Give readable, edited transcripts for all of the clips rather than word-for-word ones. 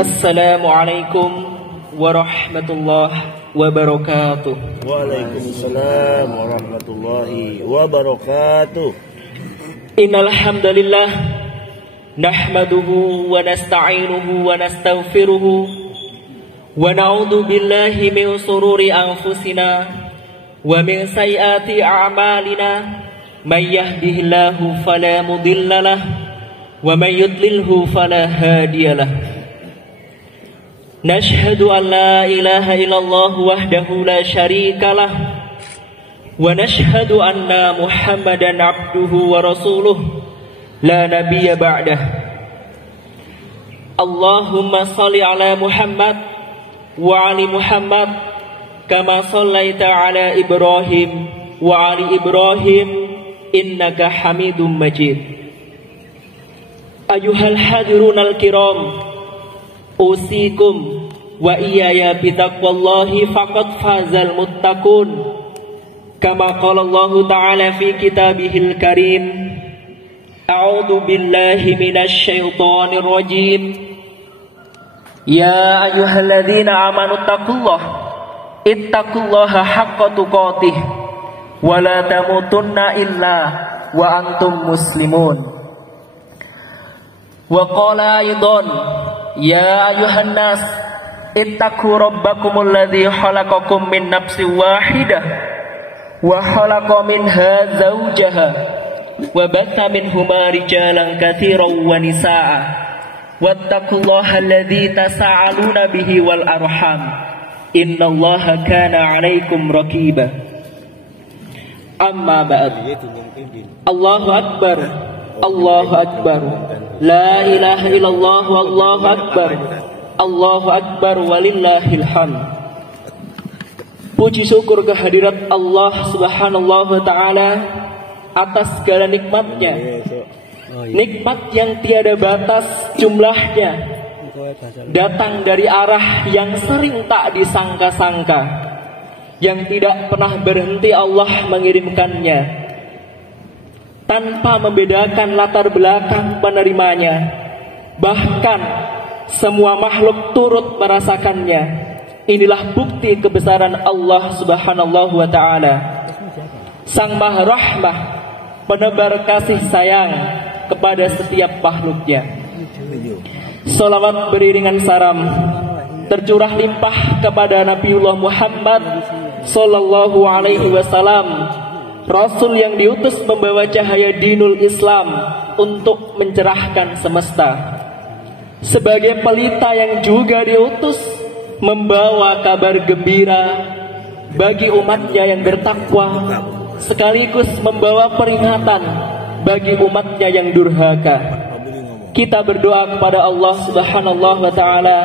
Assalamualaikum warahmatullahi wabarakatuh. Waalaikumsalam warahmatullahi wabarakatuh. Innal hamdalillah nahmaduhu wa nasta'inuhu wa nastaghfiruhu wa na'udzu billahi min shururi anfusina wa min sayyiati a'malina may yahdihillahu fala mudhillalah wa may yudlilhu fala hadiyalah. Nashhadu an la ilaha illallah wahdahu la syarikalah wa nashhadu anna Muhammadan abduhu wa rasuluh la nabiyya ba'dah. Allahumma salli ala Muhammad wa ali Muhammad kama sallaita ala Ibrahim wa ali Ibrahim innaka Hamidum Majid. Ayuhal hadirunal kiram, usikum wa iyaya bitaqwallahi faqad fazal muttaqun. Kama qala Allah Ta'ala fi kitabihil karim, a'udzu billahi minasy syaithanir rajim. Ya ayyuhalladzina amanu ittaqullaha haqqa tuqatih wa la tamutunna illa wa antum muslimun. Wa qala aidan ya ayuhan nas ittaqu rabbakumul ladzi khalaqakum min nafsin wahidah wa khalaqa minha zawjaha wa batha minhuma rijalan katsiran wa nisaa wattaqullaha alladzi tasaaluna bihi wal arham innallaha kana 'alaikum raqiba. Amma ba'd. Allahu akbar, Allahu akbar, la ilaha illallah wallahu akbar, Allahu akbar walillahil hamd. Puji syukur kehadirat Allah Subhanahu wa taala atas segala nikmatnya, nikmat yang tiada batas jumlahnya, datang dari arah yang sering tak disangka-sangka, yang tidak pernah berhenti Allah mengirimkannya tanpa membedakan latar belakang penerimanya. Bahkan semua makhluk turut merasakannya. Inilah bukti kebesaran Allah Subhanahu wa ta'ala, Sang Maha Rahmah, penebar kasih sayang kepada setiap makhluknya. Salawat beriringan salam tercurah limpah kepada Nabiullah Muhammad sallallahu alaihi wasallam, Rasul yang diutus membawa cahaya dinul Islam untuk mencerahkan semesta, sebagai pelita yang juga diutus membawa kabar gembira bagi umatnya yang bertakwa, sekaligus membawa peringatan bagi umatnya yang durhaka. Kita berdoa kepada Allah Subhanahu wa ta'ala,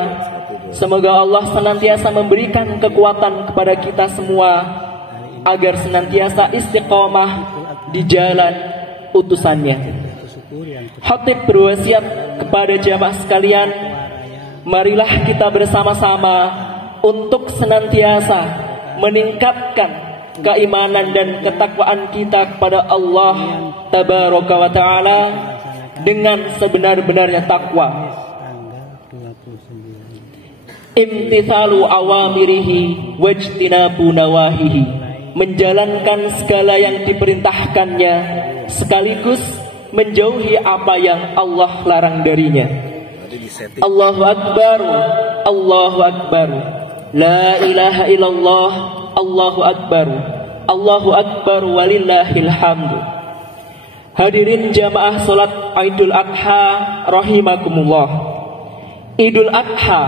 semoga Allah senantiasa memberikan kekuatan kepada kita semua agar senantiasa istiqomah di jalan utusannya. Khatib berwasiat kepada jamaah sekalian, marilah kita bersama-sama untuk senantiasa meningkatkan keimanan dan ketakwaan kita kepada Allah Tabaraka wa ta'ala dengan sebenar-benarnya takwa. Imtithalu awamirihi wajtinabu nawahihi, menjalankan segala yang diperintahkannya sekaligus menjauhi apa yang Allah larang darinya. Allahu akbar, Allahu akbar, la ilaha illallah, Allahu akbar, Allahu akbar walillahil hamd. Hadirin jamaah salat Idul Adha rahimakumullah. Idul Adha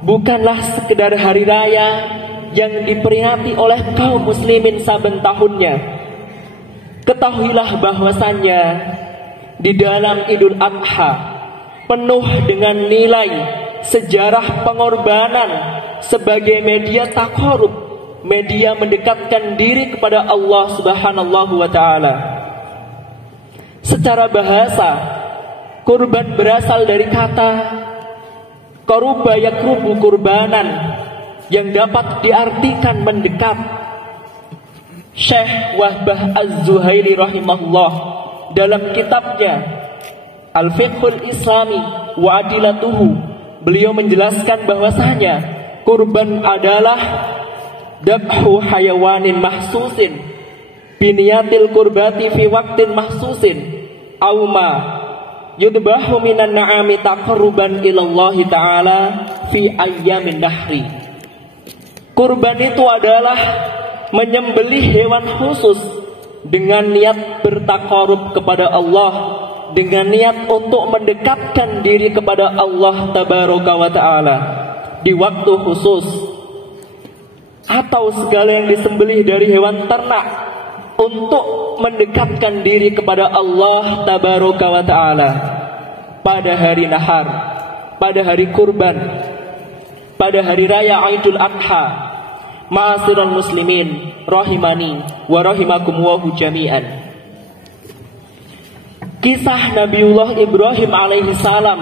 bukanlah sekedar hari raya yang diperingati oleh kaum muslimin saben tahunnya. Ketahuilah bahwasannya di dalam Idul Adha penuh dengan nilai sejarah pengorbanan sebagai media taqarrub, media mendekatkan diri kepada Allah Subhanahu wa ta'ala. Secara bahasa, kurban berasal dari kata qaruba yakrubu kurbanan, yang dapat diartikan mendekat. Syekh Wahbah Az-Zuhaili rahimahullah dalam kitabnya Al-Fiqhul Islami wa Adilatuhu beliau menjelaskan bahwasanya kurban adalah dabhu hayawanin mahsusin biniyatil kurbati fi waqtin mahsusin aw ma yudbahu minan na'ami taqarruban ilallahi ta'ala fi ayyamin nahri. Kurban itu adalah menyembelih hewan khusus dengan niat bertakarub kepada Allah, dengan niat untuk mendekatkan diri kepada Allah tabaraka wa ta'ala di waktu khusus, atau segala yang disembelih dari hewan ternak untuk mendekatkan diri kepada Allah tabaraka wa ta'ala pada hari nahar, pada hari kurban, pada hari raya Idul Adha. Ma'asyiral muslimin rahimani wa rahimakumullahu jami'an. Kisah Nabiullah Ibrahim alaihi salam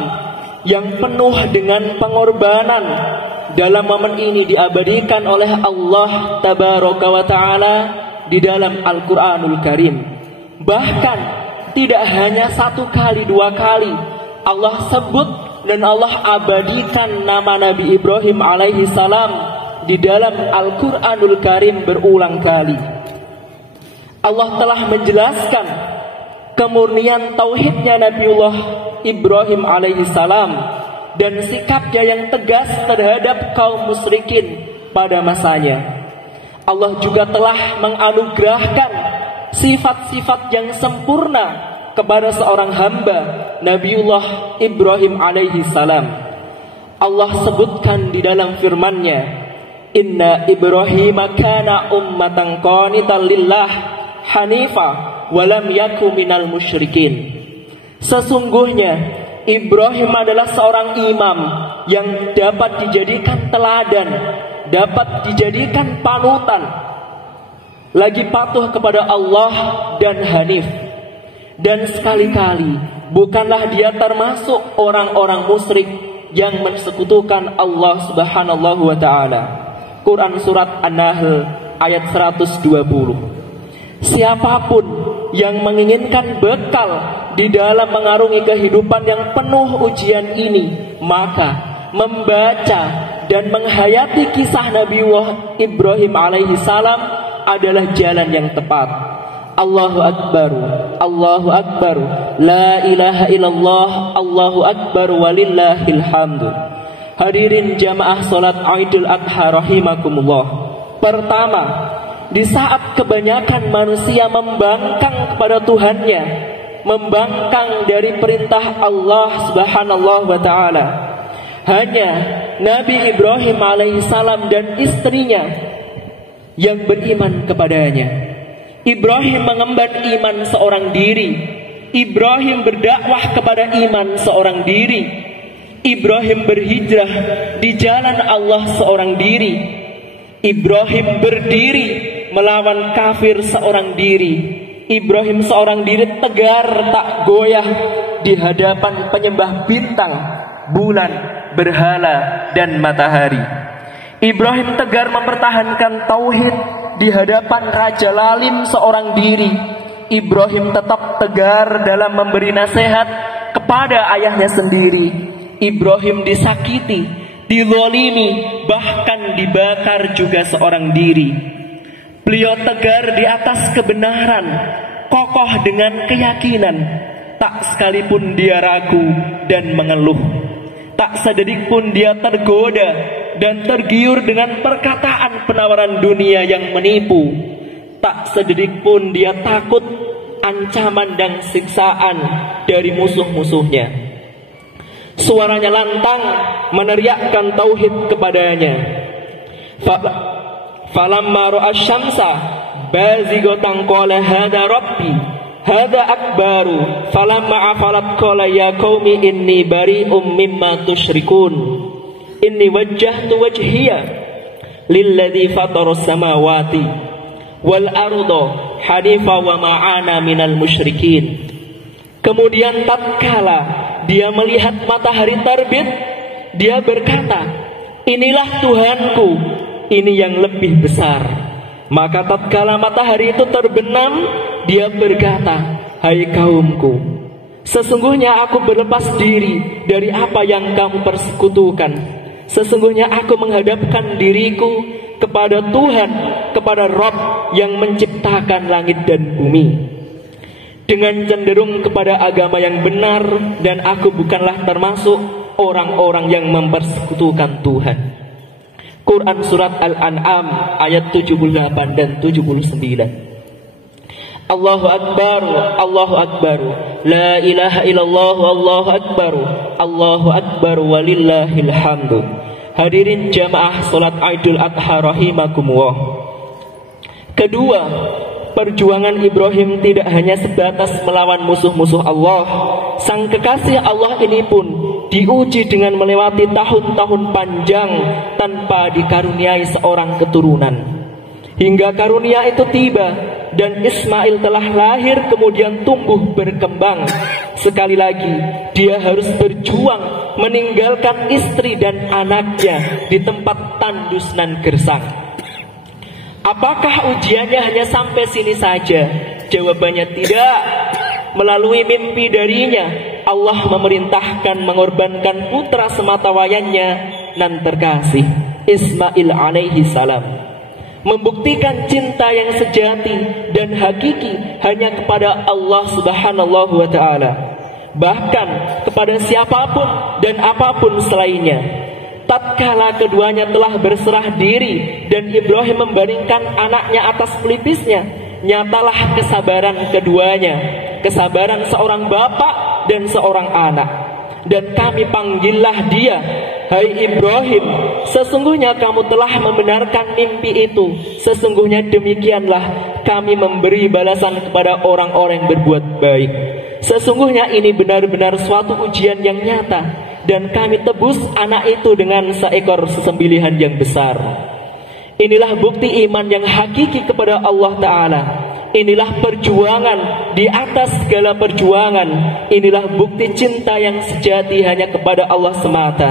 yang penuh dengan pengorbanan dalam momen ini diabadikan oleh Allah tabaraka wa ta'ala di dalam Al-Quranul Karim. Bahkan tidak hanya satu kali, dua kali Allah sebut dan Allah abadikan nama Nabi Ibrahim alaihi salam di dalam Al-Quranul Karim berulang kali. Allah telah menjelaskan kemurnian tauhidnya Nabiullah Ibrahim alaihi salam dan sikapnya yang tegas terhadap kaum musyrikin pada masanya. Allah juga telah menganugerahkan sifat-sifat yang sempurna kepada seorang hamba Nabiullah Ibrahim alaihi salam. Allah sebutkan di dalam firman-Nya, Inna Ibrahim kana ummatan qanitan lillah hanifa walam yaku minal musyrikin. Sesungguhnya Ibrahim adalah seorang imam yang dapat dijadikan teladan, dapat dijadikan panutan, lagi patuh kepada Allah dan hanif. Dan sekali-kali bukanlah dia termasuk orang-orang musyrik yang mensekutukan Allah subhanahu wa ta'ala. Quran surat An-Nahl ayat 120. Siapapun yang menginginkan bekal di dalam mengarungi kehidupan yang penuh ujian ini, maka membaca dan menghayati kisah Nabiullah Ibrahim alaihi salam adalah jalan yang tepat. Allahu Akbar, Allahu Akbar, la ilaha illallah, Allahu Akbar walillahil hamdu. Hadirin jamaah salat Idul Adha rahimakumullah. Pertama, di saat kebanyakan manusia membangkang kepada Tuhannya, membangkang dari perintah Allah subhanahu wa ta'ala, hanya Nabi Ibrahim alaihissalam dan istrinya yang beriman kepadanya. Ibrahim mengemban iman seorang diri. Ibrahim berdakwah kepada iman seorang diri. Ibrahim berhijrah di jalan Allah seorang diri. Ibrahim berdiri melawan kafir seorang diri. Ibrahim seorang diri tegar tak goyah di hadapan penyembah bintang, bulan, berhala, dan matahari. Ibrahim tegar mempertahankan tauhid di hadapan Raja Lalim seorang diri. Ibrahim tetap tegar dalam memberi nasihat kepada ayahnya sendiri. Ibrahim disakiti, dizalimi, bahkan dibakar juga seorang diri. Beliau tegar di atas kebenaran, kokoh dengan keyakinan. Tak sekalipun dia ragu dan mengeluh. Tak sedetik pun dia tergoda dan tergiur dengan perkataan penawaran dunia yang menipu. Tak sedetik pun dia takut ancaman dan siksaan dari musuh-musuhnya. Suaranya lantang meneriakkan tauhid kepadanya. Falamma ra'a syamsa bazighatan qala hada rabbi hada akbaru falamma afalat qala ya qaumi inni bari'um mimma tusyrikun inni wajjahtu wajhiya lilladzi fatara samawati wal arda hanifa wa ma'ana minal musyrikin. Kemudian tatkala dia melihat matahari terbit, dia berkata, inilah Tuhanku, ini yang lebih besar. Maka tatkala matahari itu terbenam, dia berkata, hai kaumku, Sesungguhnya aku berlepas diri dari apa yang kamu persekutukan. Sesungguhnya aku menghadapkan diriku kepada Tuhan, kepada Rabb yang menciptakan langit dan bumi, dengan cenderung kepada agama yang benar, dan aku bukanlah termasuk orang-orang yang mempersekutukan Tuhan. Quran Surat Al-An'am ayat 78 dan 79. Allahu Akbar, Allahu Akbar, la ilaha illallah, Allahu Akbar, Allahu Akbar, walillahil hamdu. Hadirin jamaah salat Idul Adha rahimakumullah. Kedua, perjuangan Ibrahim tidak hanya sebatas melawan musuh-musuh Allah. Sang kekasih Allah ini pun diuji dengan melewati tahun-tahun panjang tanpa dikaruniai seorang keturunan. Hingga karunia itu tiba dan Ismail telah lahir kemudian tumbuh berkembang. Sekali lagi dia harus berjuang meninggalkan istri dan anaknya di tempat tandus nan gersang. Apakah ujiannya hanya sampai sini saja? Jawabannya tidak. Melalui mimpi darinya, Allah memerintahkan mengorbankan putra sematawayangnya nan terkasih, Ismail alaihi salam, membuktikan cinta yang sejati dan hakiki hanya kepada Allah subhanahu wa ta'ala, bahkan kepada siapapun dan apapun selainnya. Tatkala keduanya telah berserah diri dan Ibrahim membandingkan anaknya atas pelipisnya, nyatalah kesabaran keduanya, kesabaran seorang bapak dan seorang anak. Dan kami panggillah dia, hai Ibrahim, sesungguhnya kamu telah membenarkan mimpi itu. Sesungguhnya demikianlah kami memberi balasan kepada orang-orang yang berbuat baik. Sesungguhnya ini benar-benar suatu ujian yang nyata, dan kami tebus anak itu dengan seekor sesembelihan yang besar. Inilah bukti iman yang hakiki kepada Allah Ta'ala. Inilah perjuangan di atas segala perjuangan. Inilah bukti cinta yang sejati hanya kepada Allah semata.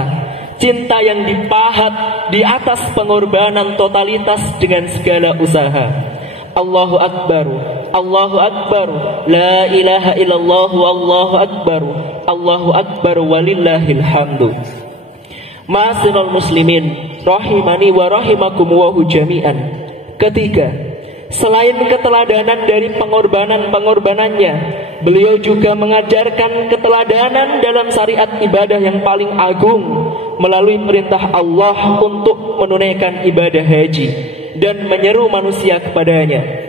Cinta yang dipahat di atas pengorbanan totalitas dengan segala usaha. Allahu Akbar, Allahu Akbar, la ilaha illallah, Allahu Akbar, Allahu Akbar, walillahil hamdu. Ma'asyiral muslimin rahimani wa rahimakumullah jami'an. Ketiga, selain keteladanan dari pengorbanan-pengorbanannya, beliau juga mengajarkan keteladanan dalam syariat ibadah yang paling agung melalui perintah Allah untuk menunaikan ibadah haji dan menyeru manusia kepadanya.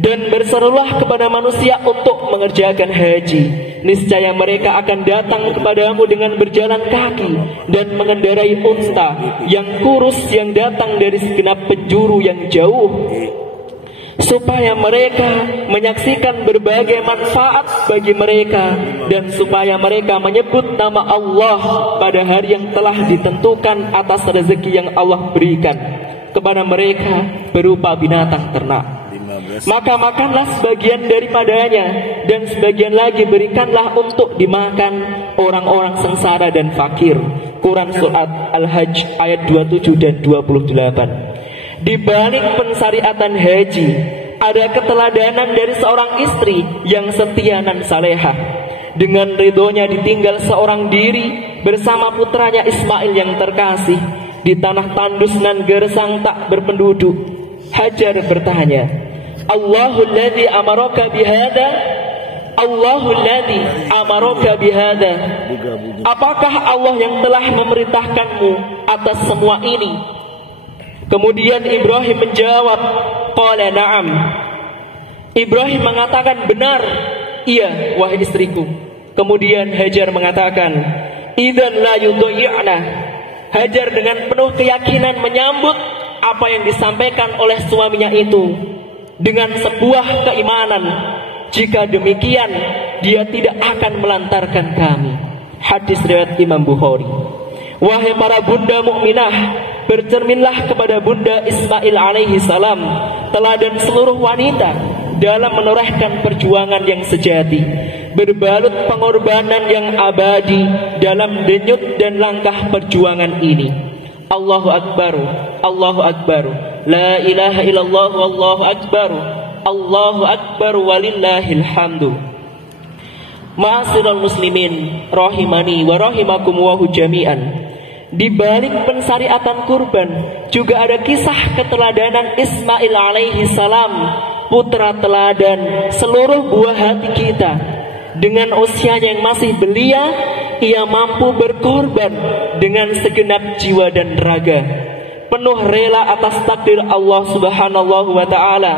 Dan berserulah kepada manusia untuk mengerjakan haji. Niscaya mereka akan datang kepadamu dengan berjalan kaki dan mengendarai unta yang kurus yang datang dari segenap penjuru yang jauh, supaya mereka menyaksikan berbagai manfaat bagi mereka, dan supaya mereka menyebut nama Allah pada hari yang telah ditentukan atas rezeki yang Allah berikan kepada mereka berupa binatang ternak. Maka makanlah sebagian daripadanya, dan sebagian lagi berikanlah untuk dimakan orang-orang sengsara dan fakir. Quran Surat Al-Hajj ayat 27 dan 28. Di balik pensyariatan haji ada keteladanan dari seorang istri yang setia dan salehah. Dengan ridhonya ditinggal seorang diri bersama putranya Ismail yang terkasih di tanah tandus nan gersang tak berpenduduk. Hajar bertanya, Allahul ladzi amaraka bihada, Allahul ladzi amaraka bihada. Apakah Allah yang telah memerintahkanmu atas semua ini? Kemudian Ibrahim menjawab, qala na'am. Ibrahim mengatakan, benar, iya wahai istriku. Kemudian Hajar mengatakan, idzan la yudhi'na. Hajar dengan penuh keyakinan menyambut apa yang disampaikan oleh suaminya itu dengan sebuah keimanan. Jika demikian, dia tidak akan melantarkan kami. Hadis riwayat Imam Bukhari. Wahai para bunda mukminah, bercerminlah kepada bunda Ismail alaihi salam, teladan seluruh wanita dalam menorehkan perjuangan yang sejati, berbalut pengorbanan yang abadi dalam denyut dan langkah perjuangan ini. Allahu Akbar, Allahu Akbar, la ilaha illallah, Allahu Akbar, Allahu Akbar, walillahil hamdu. Ma'asyiral muslimin rahimani wa rahimakumullahu jami'an. Di balik pensyariatan kurban juga ada kisah keteladanan Ismail alaihi salam, putra teladan seluruh buah hati kita. Dengan usianya yang masih belia, ia mampu berkorban dengan segenap jiwa dan raga, penuh rela atas takdir Allah subhanahu wa ta'ala,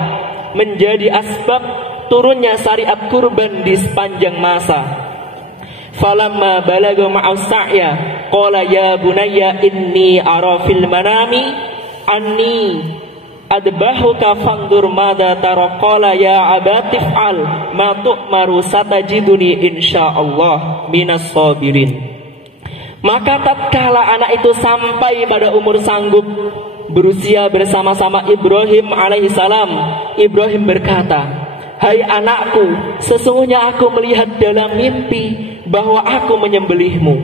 menjadi asbab turunnya syariat kurban di sepanjang masa. Falamma balagha ma'as sa'ya qala ya bunayya inni ara fil manami anni adbahuka fandur madza tara qala ya abati fa'al ma tu'maru satajiduni insyaallah minas sabirin. Maka tatkala anak itu sampai pada umur sanggup berusia bersama-sama Ibrahim alaihissalam, Ibrahim berkata, "Hai anakku, sesungguhnya aku melihat dalam mimpi bahwa aku menyembelihmu.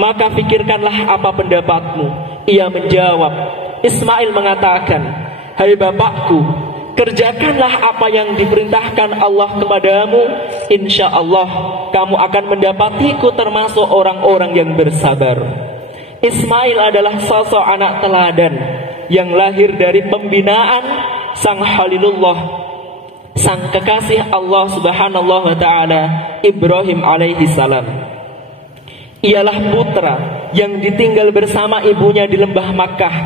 Maka pikirkanlah apa pendapatmu." Ia menjawab, Ismail mengatakan, "Hai bapakku, kerjakanlah apa yang diperintahkan Allah kepadamu. Insya Allah kamu akan mendapatiku termasuk orang-orang yang bersabar." Ismail adalah sosok anak teladan yang lahir dari pembinaan sang Khalilullah, sang kekasih Allah subhanahu wa ta'ala, Ibrahim alaihi salam. Ialah putra yang ditinggal bersama ibunya di lembah Makkah.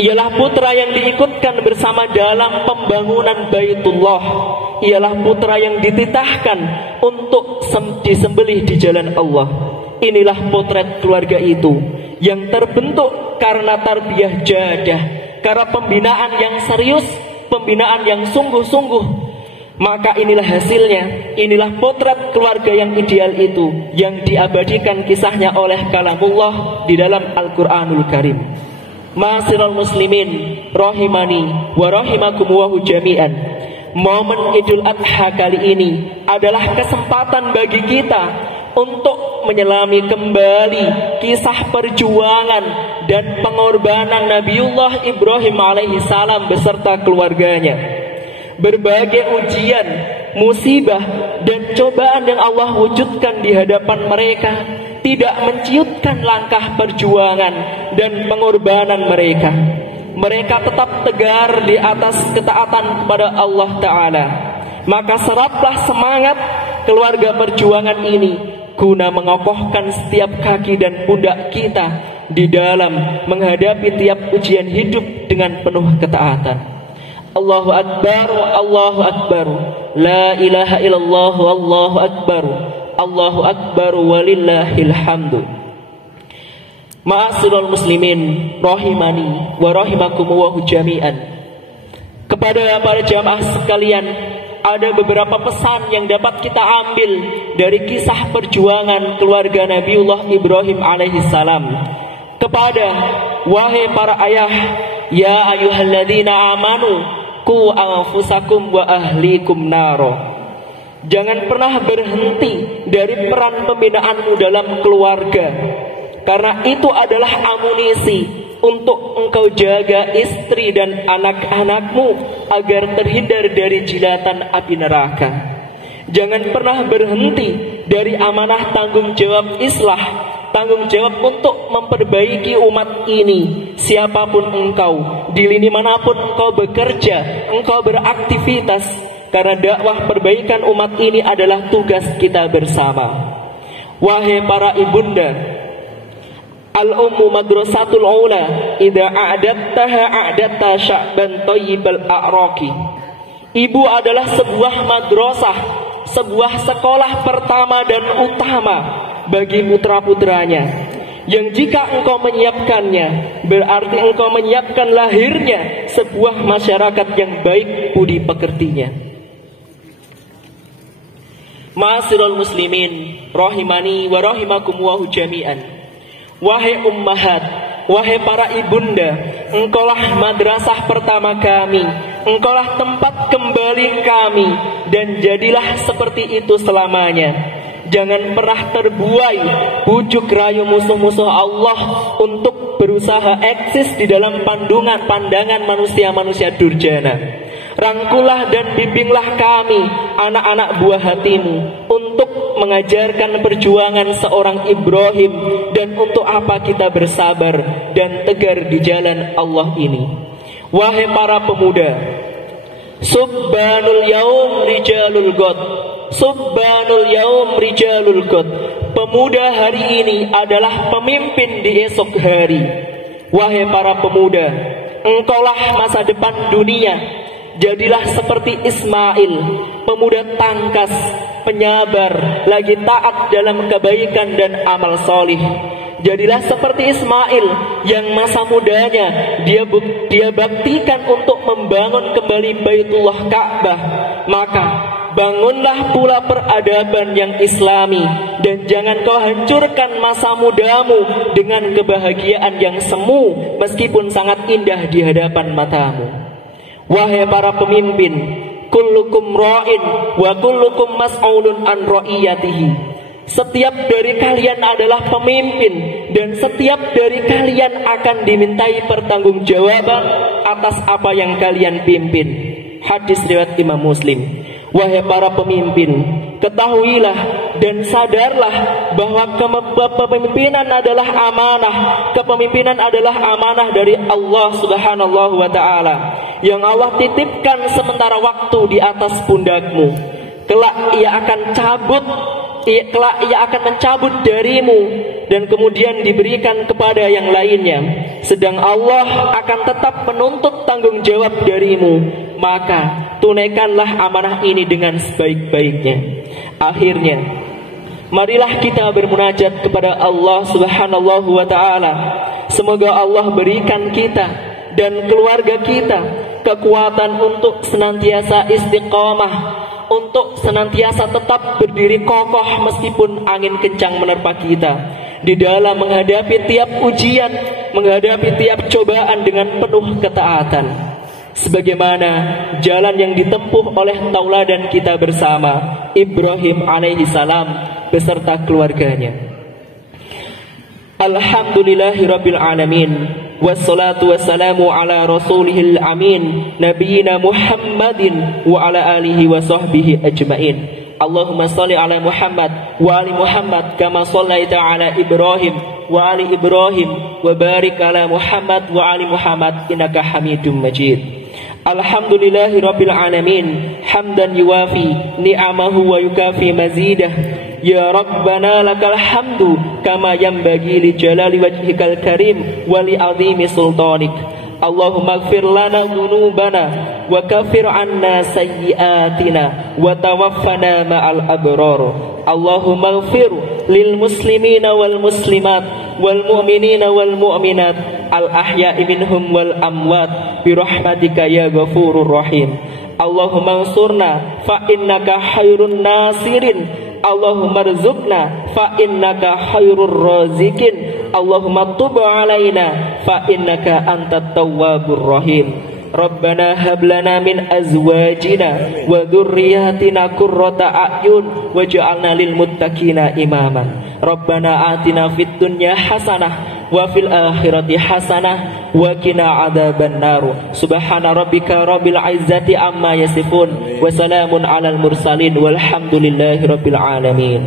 Ialah putra yang diikutkan bersama dalam pembangunan Baitullah. Ialah putra yang dititahkan untuk disembelih di jalan Allah. Inilah potret keluarga itu yang terbentuk karena tarbiyah jadah, karena pembinaan yang serius, pembinaan yang sungguh-sungguh. Maka inilah hasilnya, inilah potret keluarga yang ideal itu, yang diabadikan kisahnya oleh kalamullah di dalam Al-Quranul Karim. Ma'asyiral muslimin rahimani wa rahimakumullahu jami'an. Momen Idul Adha kali ini adalah kesempatan bagi kita untuk menyelami kembali kisah perjuangan dan pengorbanan Nabiullah Ibrahim alaihissalam beserta keluarganya. Berbagai ujian, musibah, dan cobaan yang Allah wujudkan di hadapan mereka tidak menciutkan langkah perjuangan dan pengorbanan mereka. Mereka tetap tegar di atas ketaatan kepada Allah Ta'ala. Maka seraplah semangat keluarga perjuangan ini guna mengokohkan setiap kaki dan pundak kita di dalam menghadapi tiap ujian hidup dengan penuh ketaatan. Allahu Akbar, Allahu Akbar, la ilaha illallah, Allahu Akbar, Allahu Akbar, walillahil hamdu. Ma'asyiral muslimin rahimani wa rahimakumullahu jami'an. Kepada para jamaah sekalian, ada beberapa pesan yang dapat kita ambil dari kisah perjuangan keluarga Nabiullah Ibrahim alaihissalam. Kepada wahai para ayah, ya ayyuhalladzina amanu qu anfusakum wa ahlikum naro. Jangan pernah berhenti dari peran pembinaanmu dalam keluarga, karena itu adalah amunisi untuk engkau jaga istri dan anak-anakmu agar terhindar dari jilatan api neraka. Jangan pernah berhenti dari amanah tanggung jawab islah, tanggung jawab untuk memperbaiki umat ini. Siapapun engkau, di lini manapun engkau bekerja, engkau beraktivitas, karena dakwah perbaikan umat ini adalah tugas kita bersama. Wahai para ibunda, al-ummu madrasatul ula idza a'dattaha a'datta sya'ban thayyibal a'raqi. Ibu adalah sebuah madrasah, sebuah sekolah pertama dan utama bagi putra-putranya, yang jika engkau menyiapkannya berarti engkau menyiapkan lahirnya sebuah masyarakat yang baik budi pekertinya. Ma'asyiral muslimin rahimani wa rahimakumullahu jami'an. Wahai ummahat, wahai para ibunda, engkaulah madrasah pertama kami, engkaulah tempat kembali kami, dan jadilah seperti itu selamanya. Jangan pernah terbuai bujuk rayu musuh-musuh Allah untuk berusaha eksis di dalam pandangan manusia-manusia durjana. Rangkulah dan bimbinglah kami, anak-anak buah hatimu, untuk mengajarkan perjuangan seorang Ibrahim dan untuk apa kita bersabar dan tegar di jalan Allah ini. Wahai para pemuda, subbanul yaum rijalul god, subbanul yaum rijalul god. Pemuda hari ini adalah pemimpin di esok hari. Wahai para pemuda, engkaulah masa depan dunia. Jadilah seperti Ismail, pemuda tangkas, penyabar, lagi taat dalam kebaikan dan amal solih. Jadilah seperti Ismail yang masa mudanya dia baktikan untuk membangun kembali Baitullah Ka'bah. Maka bangunlah pula peradaban yang islami, dan jangan kau hancurkan masa mudamu dengan kebahagiaan yang semu meskipun sangat indah di hadapan matamu. Wahai para pemimpin, kullukum ra'in wa kullukum mas'ulun an ra'iyatihi. Setiap dari kalian adalah pemimpin, dan setiap dari kalian akan dimintai pertanggungjawaban atas apa yang kalian pimpin. Hadis riwayat Imam Muslim. Wahai para pemimpin, ketahuilah dan sadarlah bahwa kepemimpinan adalah amanah. Kepemimpinan adalah amanah dari Allah Subhanahu wa ta'ala yang Allah titipkan sementara waktu di atas pundakmu. Kelak ia akan mencabut darimu dan kemudian diberikan kepada yang lainnya. Sedang Allah akan tetap menuntut tanggung jawab darimu. Maka tunaikanlah amanah ini dengan sebaik-baiknya. Akhirnya, marilah kita bermunajat kepada Allah Subhanahu wa ta'ala. Semoga Allah berikan kita dan keluarga kita kekuatan untuk senantiasa istiqamah, untuk senantiasa tetap berdiri kokoh meskipun angin kencang menerpa kita, di dalam menghadapi tiap ujian, menghadapi tiap cobaan dengan penuh ketaatan, sebagaimana jalan yang ditempuh oleh tauladan kita bersama Ibrahim alaihi salam beserta keluarganya. Alhamdulillahirabbil alamin, wassalatu wassalamu ala rasulihil amin, nabiyina Muhammadin wa ala alihi wa sahbihi ajmain. Allahumma salli ala Muhammad wa ali Muhammad kama sallaita ala Ibrahim wa ali Ibrahim wa barik ala Muhammad wa ali Muhammad innaka Hamidum Majid. Alhamdulillahirabbil alamin, hamdan yuwafi ni'amahu wa yukafi mazidah. Ya Rabbana lakal hamdu kama yanbaghi li jalali wajhikal karim wa li azimi sultanik. Allahumma ighfir lana dhunubana wa kaffir anna sayyi'atina wa tawaffana ma'al abrar. Allahumma ighfir lil muslimina wal muslimat wal mu'minina wal mu'minat al ahya'i minhum wal amwat bi rahmatika ya ghafurur rahim. Allahumma ansurna fa innaka khairun nasirin. Allahumma rzuqna fa innaka khairur razikin. Allahumma tub alaina fa innaka antat tawwabur rahim. Rabbana hab lana min azwajina wa dhurriyyatina qurrata a'yun waj'alna lil muttaqina imama. Rabbana atina fid dunya hasanah wa fil akhirati hasanah wa qina adzabannar. Subhana rabbika rabbil izzati amma yasifun wa salamun alal mursalin walhamdulillahi rabbil alamin.